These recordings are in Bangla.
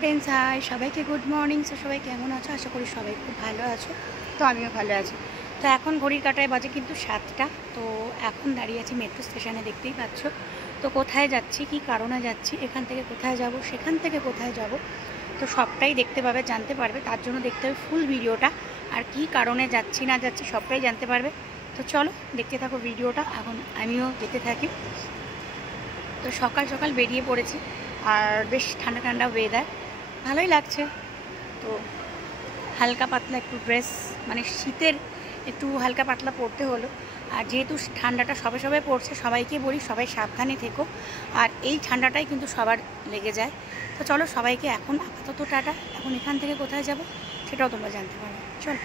ফ্রেন্ডস, হাই সবাইকে গুড মর্নিং। সো সবাই কেমন আছো? আশা করি সবাই খুব ভালো আছো। তো আমিও ভালো আছি। তো এখন ঘড়ির কাঁটায় বাজে কিন্তু 7টা। তো এখন দাঁড়িয়ে আছি মেট্রো স্টেশনে, দেখতেই পাচ্ছ। তো কোথায় যাচ্ছি, কি কারণে যাচ্ছি, এখান থেকে কোথায় যাব, সেখান থেকে কোথায় যাব, তো সবটাই দেখতে পাবে, জানতে পারবে। তার জন্য দেখতে হবে ফুল ভিডিওটা, আর কি কারণে যাচ্ছি না যাচ্ছি সবটাই জানতে পারবে। তো চলো দেখতে থাকো ভিডিওটা। এখন আমিও যেতে থাকি। তো সকাল সকাল বেরিয়ে পড়েছি, আর বেশ ঠান্ডা ঠান্ডা ওয়েদার, ভালোই লাগছে। তো হালকা পাতলা একটু ড্রেস, মানে শীতের একটু হালকা পাতলা পরতে হলো। আর যেহেতু ঠান্ডাটা সবে সবে পড়ছে, সবাইকে বলি সবাই সাবধানে থেকো। আর এই ঠান্ডাটাই কিন্তু সবার লেগে যায়। তো চলো সবাইকে এখন আপাতত টাটা। এখন এখান থেকে কোথায় যাব সেটাও তোমরা জানতে পারবে। চলো।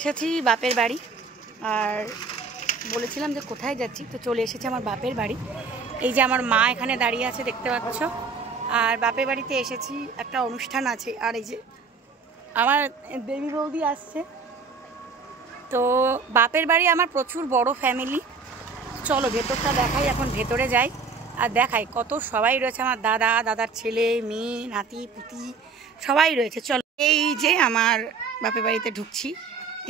এসেছি বাপের বাড়ি, আর বলেছিলাম যে কোথায় যাচ্ছি, তো চলে এসেছি আমার বাপের বাড়ি। এই যে আমার মা এখানে দাঁড়িয়ে আছে, দেখতে পাচ্ছ। আর বাপের বাড়িতে এসেছি, একটা অনুষ্ঠান আছে। আর এই যে আমার বেবি বৌদি আসছে। তো বাপের বাড়ি আমার প্রচুর বড় ফ্যামিলি। চলো ভেতরটা দেখাই, এখন ভেতরে যাই আর দেখাই কত সবাই রয়েছে। আমার দাদা, দাদার ছেলে, মেয়ে, নাতি পুতি সবাই রয়েছে। চলো, এই যে আমার বাপের বাড়িতে ঢুকছি।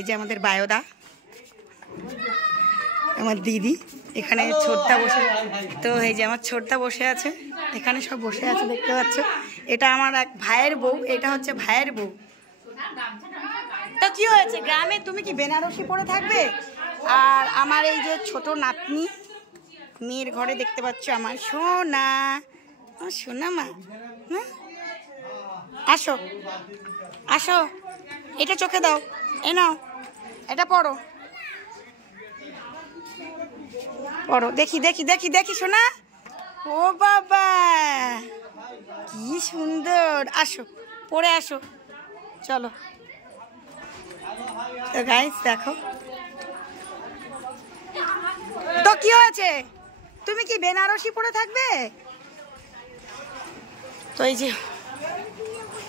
এই যে আমাদের বায়োদা, আমার দিদি এখানে ছোটদা বসে। তো এই যে আমার ছোটদা বসে আছে, এখানে সব বসে আছে, দেখতে পাচ্ছ। এটা আমার এক ভাইয়ের বউ, এটা হচ্ছে ভাইয়ের বউ। তো কি হয়েছে, গ্রামে তুমি কি বেনারসি পরে থাকবে? আর আমার এই যে ছোট নাতনি, মেয়ের ঘরে, দেখতে পাচ্ছ আমার সোনা, আমার সোনা মা। আসো আসো, এটা চোখে দাও, এ নাও, এটা পড়ো পড়ো, দেখি দেখি দেখি দেখি সোনা। ও বাবা কি সুন্দর, আসো পড়ে আসো। চলো। তো গাইস দেখো, তো কি হয়েছে, তুমি কি বেনারসি পরে থাকবে? তো এই যে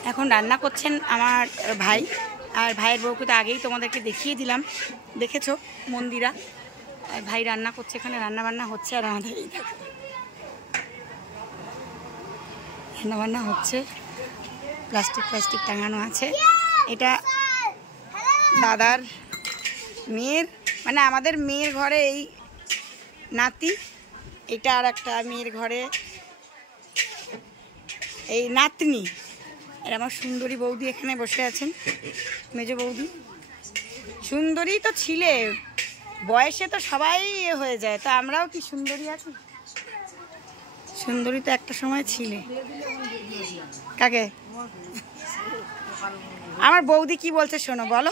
এখন রান্না করছেন আমার ভাই, আর ভাইয়ের বউকে তো আগেই তোমাদেরকে দেখিয়ে দিলাম, দেখেছো মন্দিরা। আর ভাই রান্না করছে, এখানে রান্না বান্না হচ্ছে। আর আমাদের এই দেখো রান্না বান্না হচ্ছে, প্লাস্টিক টাঙানো আছে। এটা দাদার মেয়ের, মানে আমাদের মেয়ের ঘরে এই নাতি, এটা আর একটা মেয়ের ঘরে এই নাতনি। আর আমার সুন্দরী বৌদি এখানে বসে আছেন, মেজ বৌদি। সুন্দরী তো ছিলে, বয়সে তো সবাই হয়ে যায়, তো আমরাও কি সুন্দরী আছি? সুন্দরী তো একটা সময় ছিলে। কাকে? আমার বৌদি কি বলছে শোনো, বলো।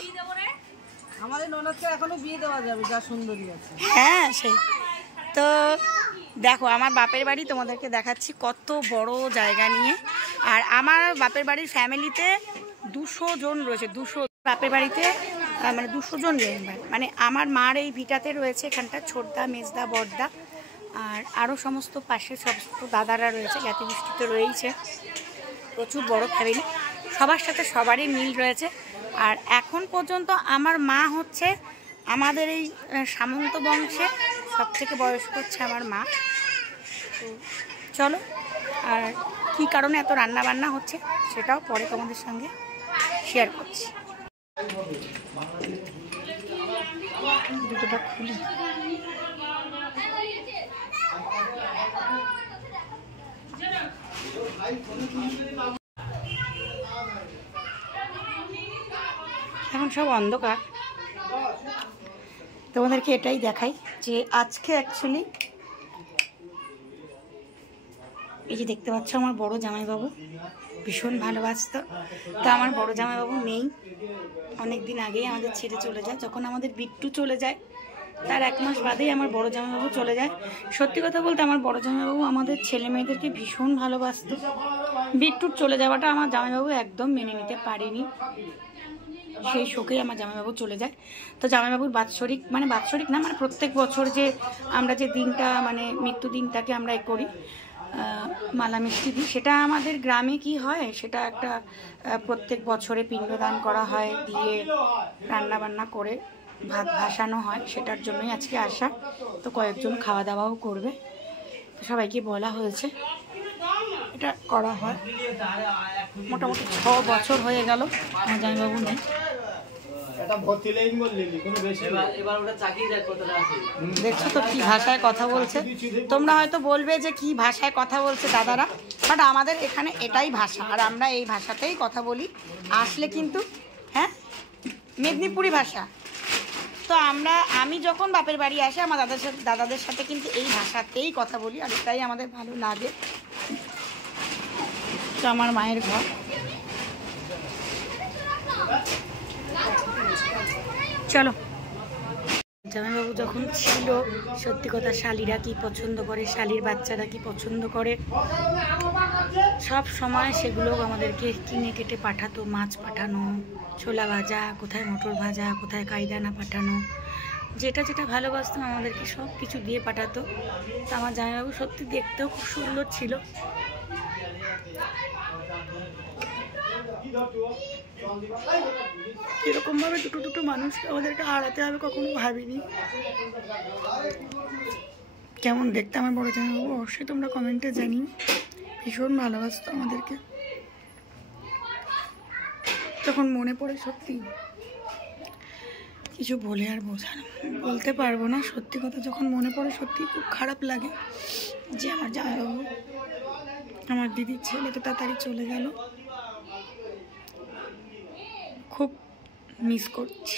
আমাদের ননদকে এখনো বিয়ে দেওয়া যাবে, যা সুন্দরী আছে। হ্যাঁ সেই তো। দেখো আমার বাপের বাড়ি তোমাদেরকে দেখাচ্ছি, কত বড় জায়গা নিয়ে। আর আমার বাপের বাড়ির ফ্যামিলিতে 200 জন রয়েছে। 200 বাপের বাড়িতে, মানে 200 জন মেম্বার। মানে আমার মার এই ভিটাতে রয়েছে এখানটা ছোটদা, মেজদা, বড়দা, আর আরও সমস্ত পাশের সমস্ত দাদারা রয়েছে, জ্ঞাতি গোষ্ঠীতে রয়েছে। প্রচুর বড় ফ্যামিলি, সবার সাথে সবারই মিল রয়েছে। আর এখন পর্যন্ত আমার মা হচ্ছে আমাদের এই সামন্ত বংশে সবথেকে বয়স্ক হচ্ছে আমার মা। তো চলো, আর কী কারণে এত রান্না বান্না হচ্ছে সেটাও পরে তোমাদের সঙ্গে শেয়ার করছি। দুটোটা খুলি। এখন সব অন্ধকার, তোমাদেরকে এটাই দেখাই যে আজকে অ্যাকচুয়ালি এই যে দেখতে পাচ্ছ আমার বড় জামাইবাবু ভীষণ ভালোবাসত। তো আমার বড় জামাইবাবু নেই, অনেক দিন আগেই আমাদের ছেড়ে চলে যায়। যখন আমাদের বিট্টু চলে যায় তার 1 মাস বাদেই আমার বড় জামাইবাবু চলে যায়। সত্যি কথা বলতে আমার বড় জামাইবাবু আমাদের ছেলে মেয়েদেরকে ভীষণ ভালোবাসত। বিট্টুর চলে যাওয়াটা আমার জামাইবাবু একদম মেনে নিতে পারেনি, সেই শোকেই আমার জামাইবাবু চলে যায়। তো জামাইবাবুর বাৎসরিক না, মানে প্রত্যেক বছর যে আমরা যে দিনটা মানে মৃত্যু দিনটাকে আমরা করি মালা মিষ্টি দিই, সেটা আমাদের গ্রামে কি হয়, সেটা একটা প্রত্যেক বছরে পিণ্ডদান করা হয়, দিয়ে রান্না বান্না করে ভাত ভাসানো হয়, সেটার জন্যই আজকে আসা। তো কয়েকজন খাওয়া দাওয়াও করবে, সবাইকে বলা হয়েছে, এটা করা হয়। মোটামুটি 6 বছর হয়ে গেল আমার জামাইবাবু নেই। দেখছো তো কি ভাষায় কথা বলছে, তোমরা হয়তো বলবে যে কি ভাষায় কথা বলছে দাদারা, বাট আমাদের এখানে এটাই ভাষা, আর আমরা এই ভাষাতেই কথা বলি। আসলে কিন্তু হ্যাঁ মেদিনীপুরি ভাষা। তো আমি যখন বাপের বাড়ি আসি আমার দাদাদের সাথে কিন্তু এই ভাষাতেই কথা বলি, আর এটাই আমাদের ভালো লাগে। তো আমার মায়ের ঘর, চলো। জামাইবাবু যখন ছিল, সত্যি কথা শালিরা কি পছন্দ করে, শালির বাচ্চারা কি পছন্দ করে, সব সময় সেগুলো আমাদেরকে কিনে কেটে পাঠাতো। মাছ পাঠানো, ছোলা ভাজা, কোথায় মটর ভাজা, কোথায় কাইদানা পাঠানো, যেটা যেটা ভালোবাসতাম আমাদেরকে সব কিছু দিয়ে পাঠাতো। তো আমার জামাইবাবু সত্যি দেখতেও খুব সুন্দর ছিল। এরকম ভাবে দুটো মানুষ আমাদেরকে হারাতে হবে কখনো ভাবিনি। কেমন দেখতে আমার বড় জামাইবাবু অবশ্যই তোমরা কমেন্টে জানি। ভীষণ ভালোবাসতো আমাদেরকে, যখন মনে পড়ে সত্যি কিছু বলে আর বলতে পারবো না। সত্যি কথা যখন মনে পড়ে সত্যি খুব খারাপ লাগে যে আমার জামাইবাবু, আমার দিদির ছেলে তো তাড়াতাড়ি চলে গেল, খুব মিস করছি।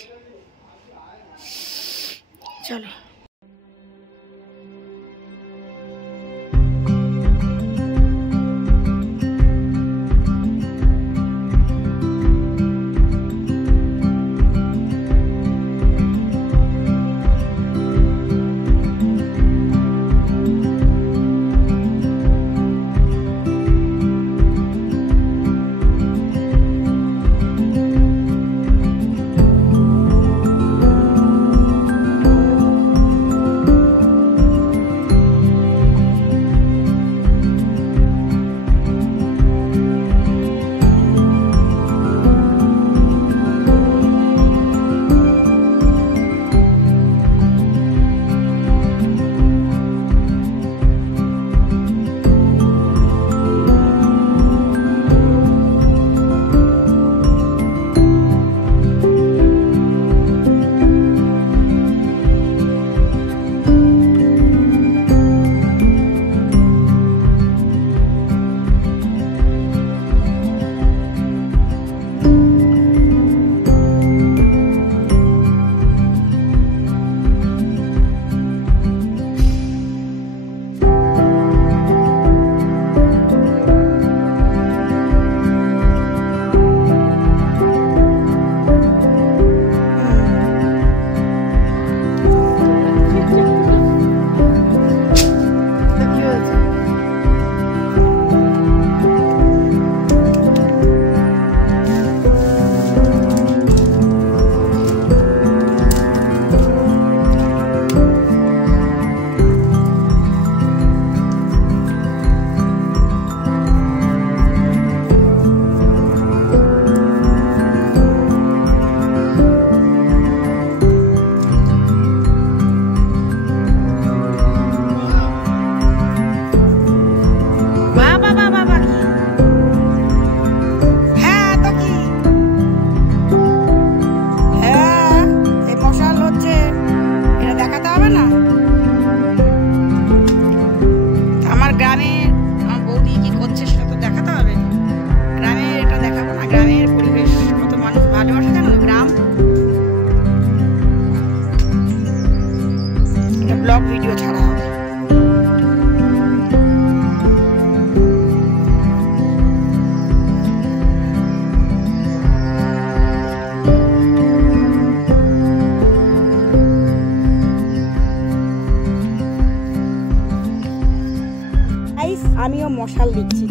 চলো।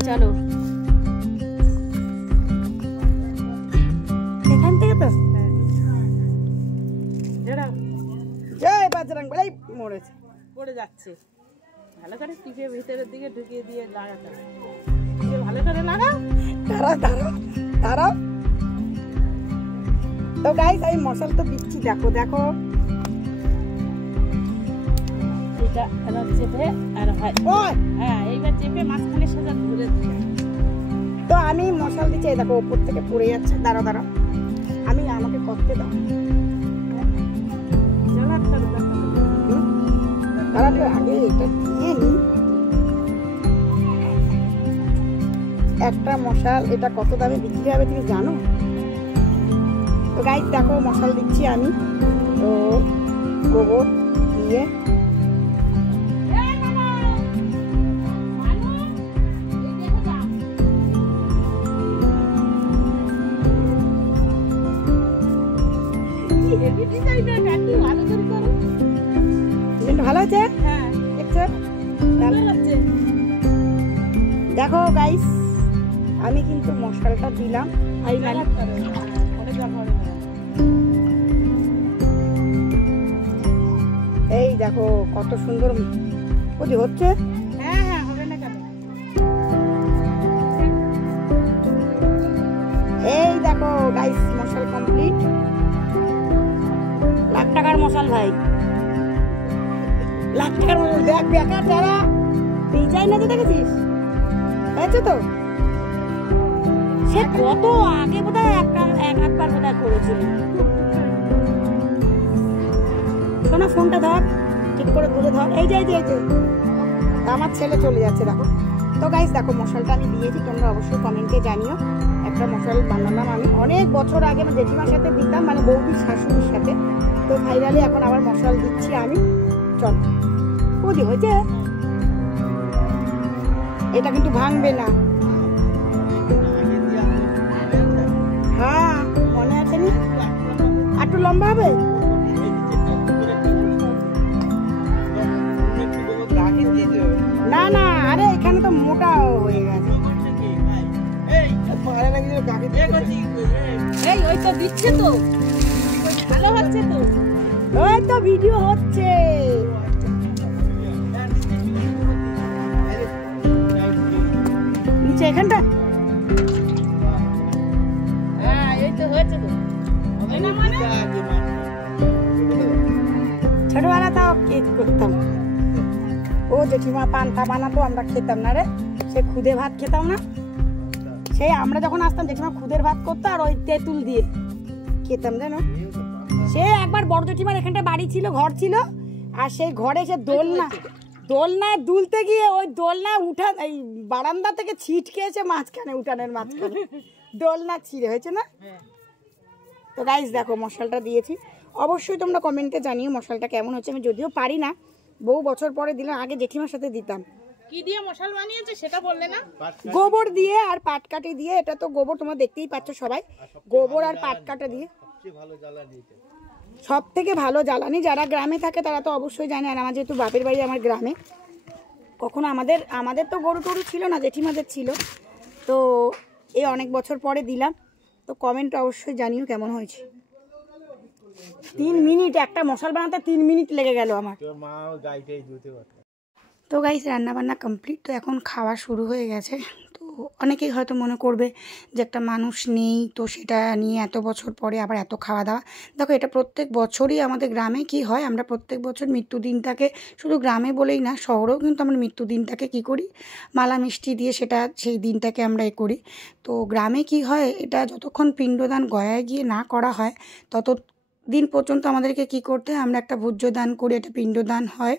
চলো এখান থেকে তো জয় বাজরং বলেই মরেছে পড়ে যাচ্ছে। ভালো করে টিপে ভিতরের দিকে ঢুকিয়ে দিয়ে লাগাতে ভালো করে লাগাও। দাঁড়াও তো গাইস আমি মশলা তো দিচ্ছি, দেখো দেখো এটা চেপে আর হ্যাঁ এইবার চেপে মাঝখানে সোজা ধরে তো আমি মশলা দিচ্ছি। দেখো উপর থেকে পড়ে যাচ্ছে। দাঁড়াও আমি আমাকে করতে দাও। আগে এটা দিয়ে নি একটা মশাল, এটা কত দামে বিক্রি হবে তুমি জানো? তো গাইস দেখো মশলা দিচ্ছি আমি, তো গোবর দিয়ে ভালো হচ্ছে। দেখো গাইস আমি কিন্তু মশলাটা দিলাম। এই দেখো কত সুন্দর ওই হচ্ছে। হ্যাঁ হবে না কেন? এই দেখো গাইস মশলা কমপ্লিট। লাখ টাকার মশাল ভাই, লাখ টাকার মশাল। দেখ বেকার যারা পিজাই না দেখেছিস হয়েছে তো সে কত আগে বোধহয় এক আধবার বোধহয় করেছিল। শোনা ফোনটা ধর, ঠিক করে ঘুরে ধর। এই যে আমার ছেলে চলে যাচ্ছে দেখো। তো গাইস দেখো মশলাটা আমি দিয়েছি, তোমরা অবশ্যই কমেন্টে জানিও। একটা মশলা বানালাম আমি অনেক বছর আগে, আমার জেঠিমার সাথে দিতাম, মানে বৌদির শাশুড়ির সাথে। তো ফাইনালি এখন আবার মশলা দিচ্ছি আমি। চল বুঝি হয়েছে, এটা কিন্তু ভাঙবে না। হ্যাঁ মনে আছে নি, একটু লম্বা হবে। না না আরে এখানে তো মোটা হয়ে গেছে। এই ওই তো দিচ্ছে তো, ভালো হচ্ছে তো, ওই তো ভিডিও হচ্ছে। নিচে এখানটা হ্যাঁ এই তো হয়েছে তো। ছোটবেলা তাও কেক করতাম, ও জেঠিমা পান্তা বানাতো, আমরা খেতাম না রে। সে খুদে ভাত খেতাম না, সেই আমরা যখন আসতাম জেঠিমা খুদের ভাত করতো আর ওই তেঁতুল দিয়ে খেতাম জানো। সে একবার বড় জেঠিমার এখানটা বাড়ি ছিল, ঘর ছিল, আর সেই ঘরে সে দোলনায় দুলতে গিয়ে ওই দোলনায় উঠান এই বারান্দা থেকে ছিটকে এসে মাঝখানে, উঠানের মাঝখানে দোলনা ছিঁড়ে হয়েছে না। তো গাইস দেখো মশলাটা দিয়েছি, অবশ্যই তোমরা কমেন্টে জানিও মশলাটা কেমন হচ্ছে। আমি যদিও পারি না, বহু বছর পরে দিলাম, আগে জেঠিমার সাথে দিতাম। কি দিয়ে মশলা বানিয়েছে সেটা বললে না? গোবর দিয়ে আর পাটকাঠি দিয়ে। এটা তো গোবর তোমরা দেখতেই পাচ্ছ সবাই, গোবর আর পাটকাঠি দিয়ে। সব থেকে ভালো জ্বালানি যারা গ্রামে থাকে তারা তো অবশ্যই জানে। আর আমার যেহেতু বাপের বাড়ি আমার গ্রামে, কখনো আমাদের তো গরু টরু ছিল না, জেঠিমাদের ছিল। তো এই অনেক বছর পরে দিলাম। তো কমেন্ট অবশ্যই জানিও কেমন হয়েছে। 3 মিনিট একটা মশলা বানাতে 3 মিনিট লেগে গেল আমার। তো গাইস রান্না বান্না কমপ্লিট, তো এখন খাওয়া শুরু হয়ে গেছে। তো অনেকেই হয়তো মনে করবে যে একটা মানুষ নেই, তো সেটা নিয়ে এত বছর পরে আবার এত খাওয়া দাওয়া। দেখো এটা প্রত্যেক বছরই আমাদের গ্রামে কি হয়, আমরা প্রত্যেক বছর মৃত্যুদিনটাকে, শুধু গ্রামে বলেই না শহরেও কিন্তু আমরা মৃত্যুদিনটাকে কি করি, মালা মিষ্টি দিয়ে সেটা সেই দিনটাকে আমরা করি। তো গ্রামে কি হয়, এটা যতক্ষণ পিণ্ডদান গয়ায় গিয়ে না করা হয় তত দিন পর্যন্ত আমাদেরকে কি করতে হয়, আমরা একটা ভোজ্য দান করি, একটা পিণ্ডদান হয়।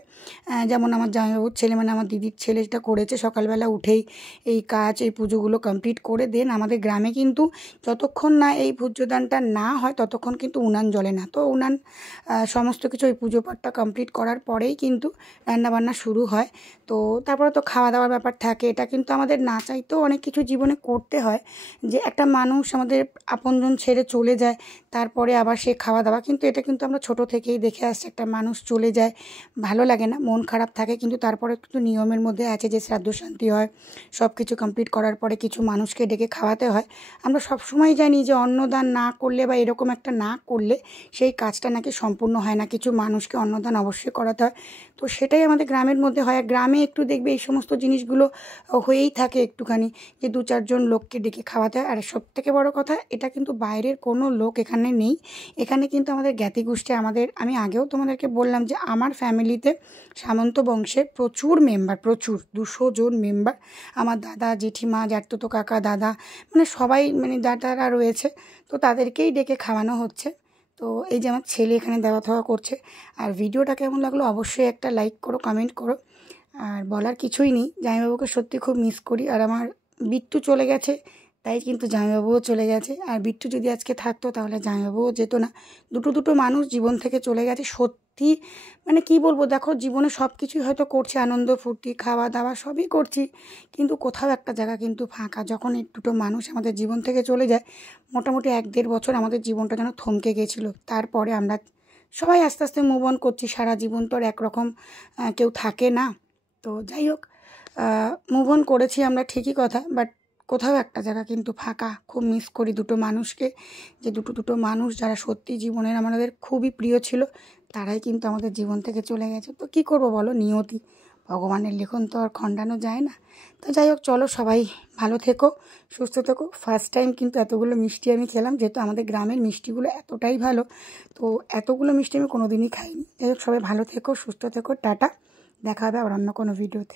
যেমন আমার জামাইবাবুর ছেলে, মানে আমার দিদির ছেলে যেটা করেছে, সকালবেলা উঠেই এই কাজ, এই পুজোগুলো কমপ্লিট করে দেন। আমাদের গ্রামে কিন্তু যতক্ষণ না এই ভোজ্যদানটা না হয় ততক্ষণ কিন্তু উনান জ্বলে না। তো উনান সমস্ত কিছু ওই পুজো পাঠটা কমপ্লিট করার পরেই কিন্তু রান্নাবান্না শুরু হয়। তো তারপরে তো খাওয়া দাওয়ার ব্যাপার থাকে। এটা কিন্তু আমাদের না চাইতেও অনেক কিছু জীবনে করতে হয়, যে একটা মানুষ আমাদের আপনজন ছেড়ে চলে যায়, তারপরে আবার সে খাওয়া দাওয়া কিন্তু এটা কিন্তু আমরা ছোট থেকেই দেখে আসছি, একটা মানুষ চলে যায় ভালো লাগে না, মন খারাপ থাকে, কিন্তু তারপরে কিন্তু নিয়মের মধ্যে আছে যে শ্রাদ্ধ শান্তি হয়, সব কিছু কমপ্লিট করার পরে কিছু মানুষকে ডেকে খাওয়াতে হয়। আমরা সবসময় জানি যে অন্নদান না করলে বা এরকম একটা না করলে সেই কাজটা নাকি সম্পূর্ণ হয় না, কিছু মানুষকে অন্নদান অবশ্যই করাতে হয়। তো সেটাই আমাদের গ্রামের মধ্যে হয়। গ্রামে একটু দেখবে এই সমস্ত জিনিসগুলো হয়েই থাকে একটুখানি, যে 2-4 জন লোককে ডেকে খাওয়াতে হয়। আর সবথেকে বড় কথা, এটা কিন্তু বাইরের কোনো লোক এখানে নেই, এখানে কিন্তু আমাদের জ্ঞাতি গোষ্ঠী, আমি আগেও তোমাদেরকে বললাম যে আমার ফ্যামিলিতে সামন্ত বংশের প্রচুর মেম্বার, প্রচুর 200 জন মেম্বার। আমার দাদা, জেঠিমা, জ্যাঠতো কাকা, দাদা, মানে সবাই, মানে দাদারা রয়েছে, তো তাদেরকেই ডেকে খাওয়ানো হচ্ছে। তো এই যে আমার ছেলে এখানে দেওয়া থাওয়া করছে। আর ভিডিওটা কেমন লাগলো অবশ্যই একটা লাইক করো, কমেন্ট করো। আর বলার কিছুই নেই, জামাইবাবুকে সত্যি খুব মিস করি। আর আমার বিট্টু চলে গেছে, তাই কিন্তু জামাইবাবুও চলে গেছে। আর বিট্টু যদি আজকে থাকতো তাহলে জামাইবাবুও যেত না। দুটো মানুষ জীবন থেকে চলে গেছে সত্যি। মানে কি বলবো, দেখো জীবনে সব কিছুই হয়তো করছি, আনন্দ ফুর্তি, খাওয়া দাওয়া সবই করছি, কিন্তু কোথাও একটা জায়গা কিন্তু ফাঁকা। যখন এই দুটো মানুষ আমাদের জীবন থেকে চলে যায়, মোটামুটি 1-1.5 বছর আমাদের জীবনটা যেন থমকে গেছিলো। তারপরে আমরা সবাই আস্তে আস্তে মুভ অন করছি। সারা জীবন তো আর একরকম কেউ থাকে না। তো যাই হোক, মুভ অন করেছি আমরা, ঠিকই কথা, বাট কোথাও একটা জায়গা কিন্তু ফাঁকা। খুব মিস করি দুটো মানুষকে, যে দুটো মানুষ যারা সত্যি জীবনের আমাদের খুবই প্রিয় ছিল, তারাই কিন্তু আমাদের জীবন থেকে চলে গেছে। তো কী করবো বলো, নিয়তি, ভগবানের লিখন তো আর খণ্ডানো যায় না। তো যাই হোক, চলো সবাই ভালো থেকো, সুস্থ থেকো। ফার্স্ট টাইম কিন্তু এতগুলো মিষ্টি আমি খেলাম, যেহেতু আমাদের গ্রামের মিষ্টিগুলো এতটাই ভালো, তো এতগুলো মিষ্টি আমি কোনো দিনই খাইনি। যাই হোক, সবাই ভালো থেকো, সুস্থ থেকো, টাটা। দেখা হবে আবার অন্য কোনো ভিডিওতে।